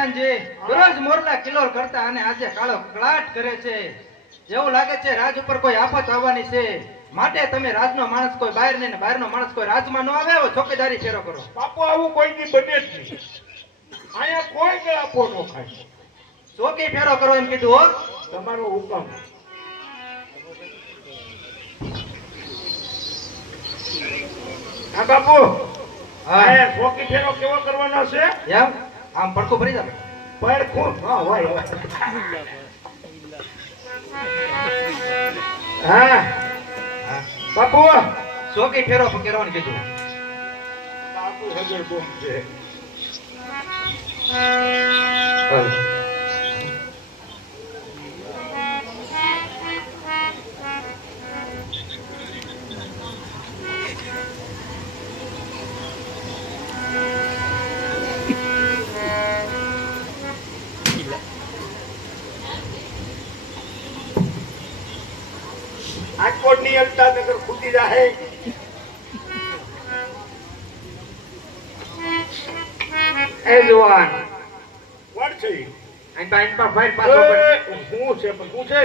પ્રધાનજી દરરોજ મોરલા કિલોલ કરતા અને આજે કાળો કળાટ કરે છે. એવું લાગે છે રાજ ઉપર કોઈ આફત આવવાની છે. માટે તમે રાજનો માણસ કોઈ બહાર નહીં ને બહારનો માણસ કોઈ રાજમાં ન આવે એવો ચોકીદારી ફેરો કરો. બાપુ આવું કોઈ દી બને જ નહીં. અહીંયા કોઈ ગળાપો ન ખાય. ચોકી ફેરો કરો એમ કીધું હો. તમારો હુકમ. હા બાપુ હા ચોકી ફેરો કેવો કરવાનો છે? એમ આમ પડખું ભરી જાવ. પણ કોણ? હા હોય હા બાપુ ચોકી ફેરો કરવાનું કીધું. બાપુ હજર બોમ છે. આટકોટ ની અલતા નગર ખૂટી જાહે. એ જુવાન કોણ છે? આઈ પાઈન પર ફાઈટ પાછો શું છે? પણ શું છે?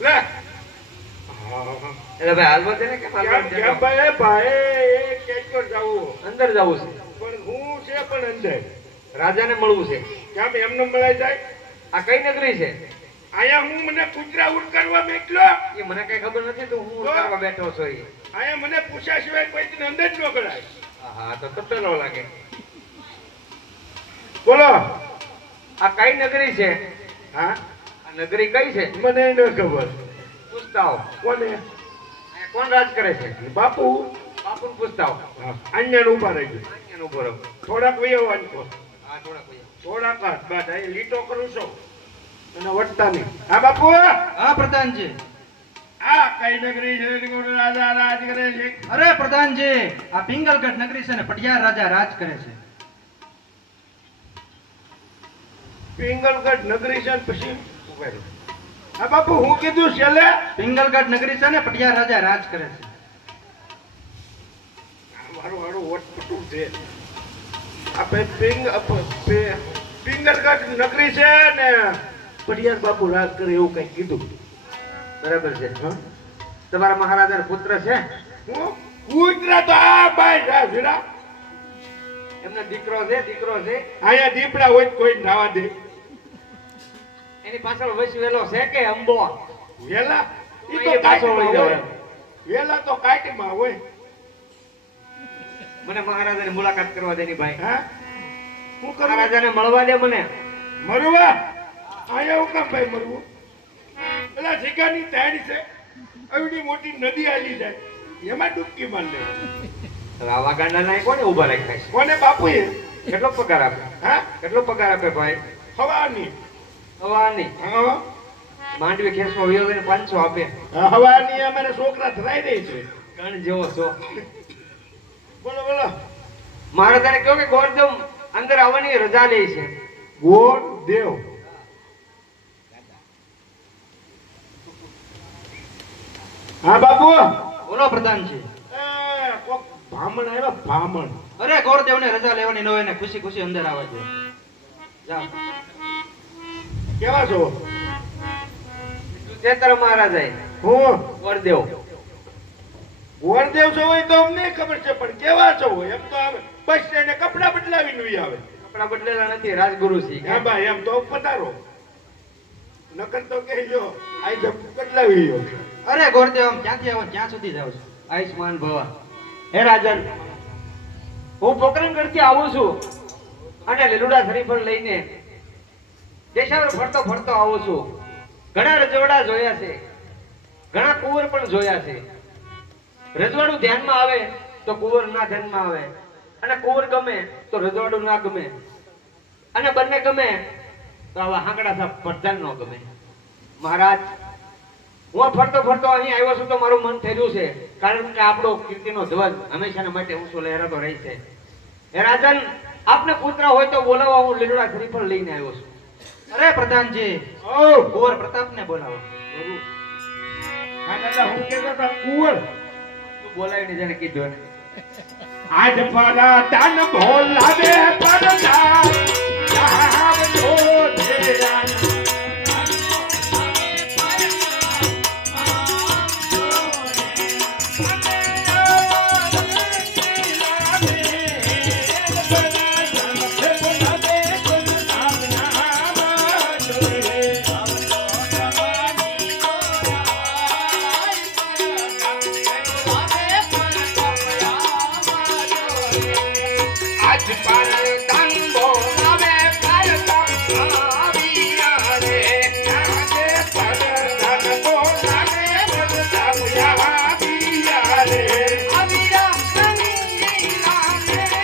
લે એટલે ભાઈ હાલવા દે ને કે કેમ ભાઈ ભાઈ કેમ જાવું? અંદર જવું છે. પણ હું છે પણ અંદર રાજાને મળવું છે. કેમ એમને મળાઈ જાય? આ કઈ નગરી છે? આયા હું મને કૂતરા ઉડ કરવા બેઠલો. એ મને કઈ ખબર નથી તો હું કરવા બેઠો છું. આયા મને પૂછ્યા સિવાય કોઈ અંદર જ ન કરાય. હા તો તપેલો લાગે. બોલો આ કઈ નગરી છે? હા આ નગરી કઈ છે? મને ન ખબર. પૂછતા હો. કોને? અહીંયા કોણ રાજ કરે છે? બાપુ બાપુને પૂછતા હો. અહીંયા ઉભા રહી ગયો. અહીંયા ઉભો રહો. થોડાક વયો વાંચો. હા થોડા કોઈ. થોડાક બસ અહીં લીટો કરું છું અને વટતા નહીં. હા બાપુ હા પ્રધાનજી. આ કઈ નગરી છે? રાજા રાજ કરે છે. અરે પ્રધાનજી આ પિંગલગઢ નગરી છે ને પટિયાર રાજા રાજ કરે છે. પિંગલગઢ નગરી છે ને પછી ઉભા રહો. હા બાપુ હું કીધું છેલ્લે? પિંગલગઢ નગરી છે ને પટિયાર રાજા રાજ કરે છે. મારું હારું વટપટું છે. આપણે પિંગલગઢ નગરી છે ને પટિયાર બાપુ રાજ કરે એવું કઈ કીધું. બરાબર છે. તમારા મહારાજાનો પુત્ર છે? હું કૂતરા તો આ બાય જા ભીડા. એમનો દીકરો છે? દીકરો છે અહીંયા દીપડા હોય તો કોઈ નાવા દે. એની પાછળ વસવેલો છે કે અંબો? વેલા ઈ એ તો પાછો વળી કાઈટમાં જાવ હોય. એમ. વેલા તો કાઈટમાં હોય. મને મહારાજાની મુલાકાત કરવા દેની ભાઈ. હા હું કરું? મહારાજાને મળવા દે મને. મરવા અહીંયા હું કામ ભાઈ મરવું? પેલા જીગાની તાણ છે. આવડી મોટી નદી આલી જાય એમાં ડૂબકી માર લે. હવે આવા ગાંડાના કોને ઊભા રાખ્યા છે? કોને બાપુએ? કેટલો પગાર આપે? હા કેટલો પગાર આપે ભાઈ? હવાની. હવાની હા માંડવી ખેસમાં વયો ગઈને 500 આપે. હવાની અમારે છોકરા ધરાઈ દે છે. ગણ જેવો છો. બોલો બોલો. મહારાજાને કહો કે ગોરદેવ અંદર આવવાની રજા લે છે. ગોળ દેવ. હા બાપુ બોલો પ્રધાનજી. કોક બ્રાહ્મણ આવ્યો બ્રાહ્મણ. અરે ગોરદેવને રજા લેવાની ન હોય ને ખુશી ખુશી અંદર આવવા દે. જાઓ. કેવા છો? ચેતર મહારાજા હું ગોરદેવ. ગોળદેવ છો હોય તો અમને ખબર છે પણ કેવા છો? એમ તો આવે બસ એને કપડા બદલાવીને વી આવે. કપડા બદલેલા નથી, રાજગુરુ છે. હા ભાઈ એમ તો પધારો. નકર તો કહેજો આઈ જબ બદલાવી લ્યો. અરે ગોરદેવ આમ ક્યાંથી આવો ક્યાં સુધી જાવ છો? આયુષ્માન ભવા. હે રાજન, હું પોકરણગઢથી આવું છું અને લીલુડા શરીફળ લઈને દેશાવર ફરતો ફરતો આવું છું. ઘણા રજવાડા જોયા છે, ઘણા કુંવર પણ જોયા છે. રજવાડું ધ્યાનમાં આવે તો કુંવર ના ધ્યાનમાં આવે, અને કુંવર ગમે તો રજવાડું ના ગમે, અને બંને ગમે તો આવા હાંકડા સાહેબ પ્રધાન નો ગમે. મહારાજ, હું ફરતો ફરતો અહીં આવ્યો છું તો મારું મન થયું છે, કારણ કે આપણો કીર્તિનો ધ્વજ હંમેશા માટે ઊંચો લહેરાતો રહે છે. હે રાજન, આપને પુત્ર હોય તો બોલાવો, હું લીલુડા શ્રીફળ લઈને આવ્યો છું. અરે પ્રધાનજી, કુંવર પ્રતાપને બોલાવો. હા દાદા, હું કહેતો હતો કુંવર. બોલાવીને જેને કીધું એને. આજ પરા દાન ભોલાવે પરદા જાવ જોધે આજ પર દાન ભોલાવે પરદા આવિયા રે આજ પર દાન ભોલાવે પરદા આવિયા રે આવિયા સંગીલા રે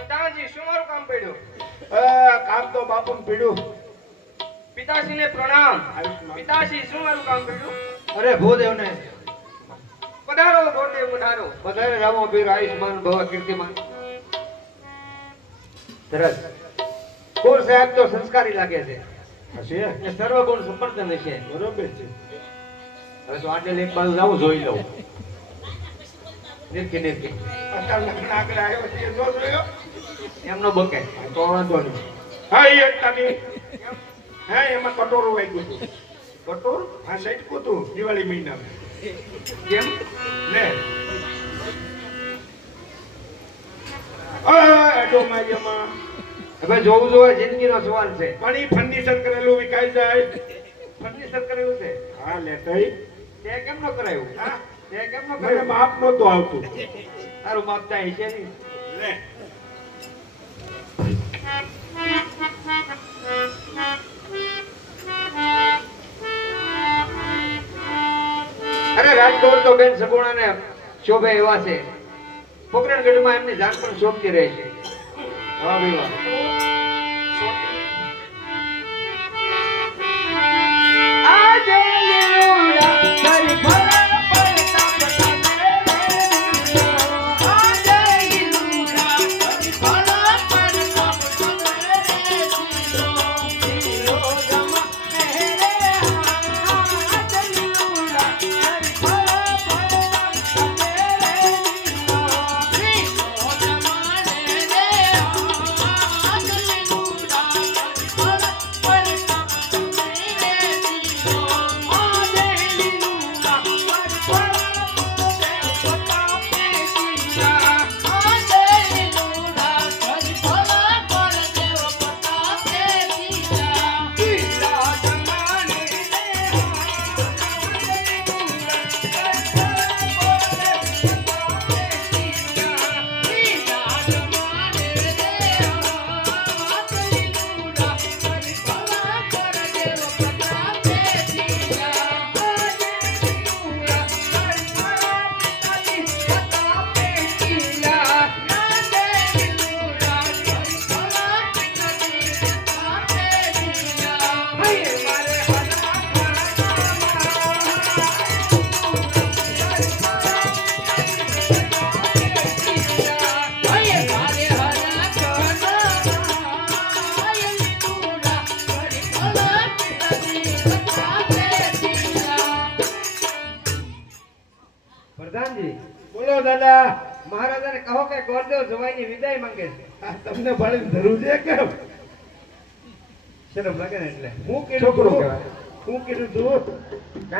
પિતાજી શું મારું કામ પડ્યું? કામ તો બાપુને પીડ્યું. પિતાશ્રીને પ્રણામ. આયુષ્માન. પિતાશ્રી શું મારું કામ પડ્યું? અરે ભૂદેવને પધારો ગોરદેવ પધારો. બધાને રામો પીર આયુષ્માન ભવ કીર્તિમાન. સરસ. કુળ સાહેબ તો સંસ્કારી લાગે છે હશે એ સર્વગુણ સંપન્ન છે. બરોબર છે. હવે તો આટલે એક બાજુ જાવું જોઈ લઉં. નિરખી નિરખી અત્યારે આગળ આવ્યો છે જો જોયો. એમનો બકે તો વાંધો નહીં. હા એ તાની હા એમાં કટોરું વાગ્યું હતું. કટોર હા સટકું હતું દિવાળી મહિનામાં. કેમ? લે એડો મારિયામાં હવે જોવું જોઈએ જિંદગીનો સવાલ છે. પણ ઈ ફર્નિચર કરેલું વિકાઈ જાય. ફર્નિચર કરેલું છે હા લે કઈ તે કેમ ન કરાયું? હા તે કેમ ન મને કરાયું? માપ નહોતું આવતું. તારું માપતા હશે નહીં. લે અરે રાજકોટ તો બેન સગુણાને શોભે એવા છે. પોકરણગઢમાં એમની જાન પણ શોભતી રહે છે. વાહ ભાઈ વાહ. આજે લીલુડા તારી ભલા પડતા આજે લીલુડા તારી ભલા પડતા લીલો જમા મેરે આજે લીલુડા તારી ભલા પડતા લીલો જમા મેરે આજે લીલુડા તારી ભલા પડતા પ્રધાનજી બોલો દાદા. મહારાજાને કહો કે ગોરદેવ જવાઈની વિદાય માંગે છે. આ તમને ભાડે જરૂર છે કેમ? શરમ લાગે ને એટલે હું કીધું છોકરો તું? કહેવાય. હું કીધું તું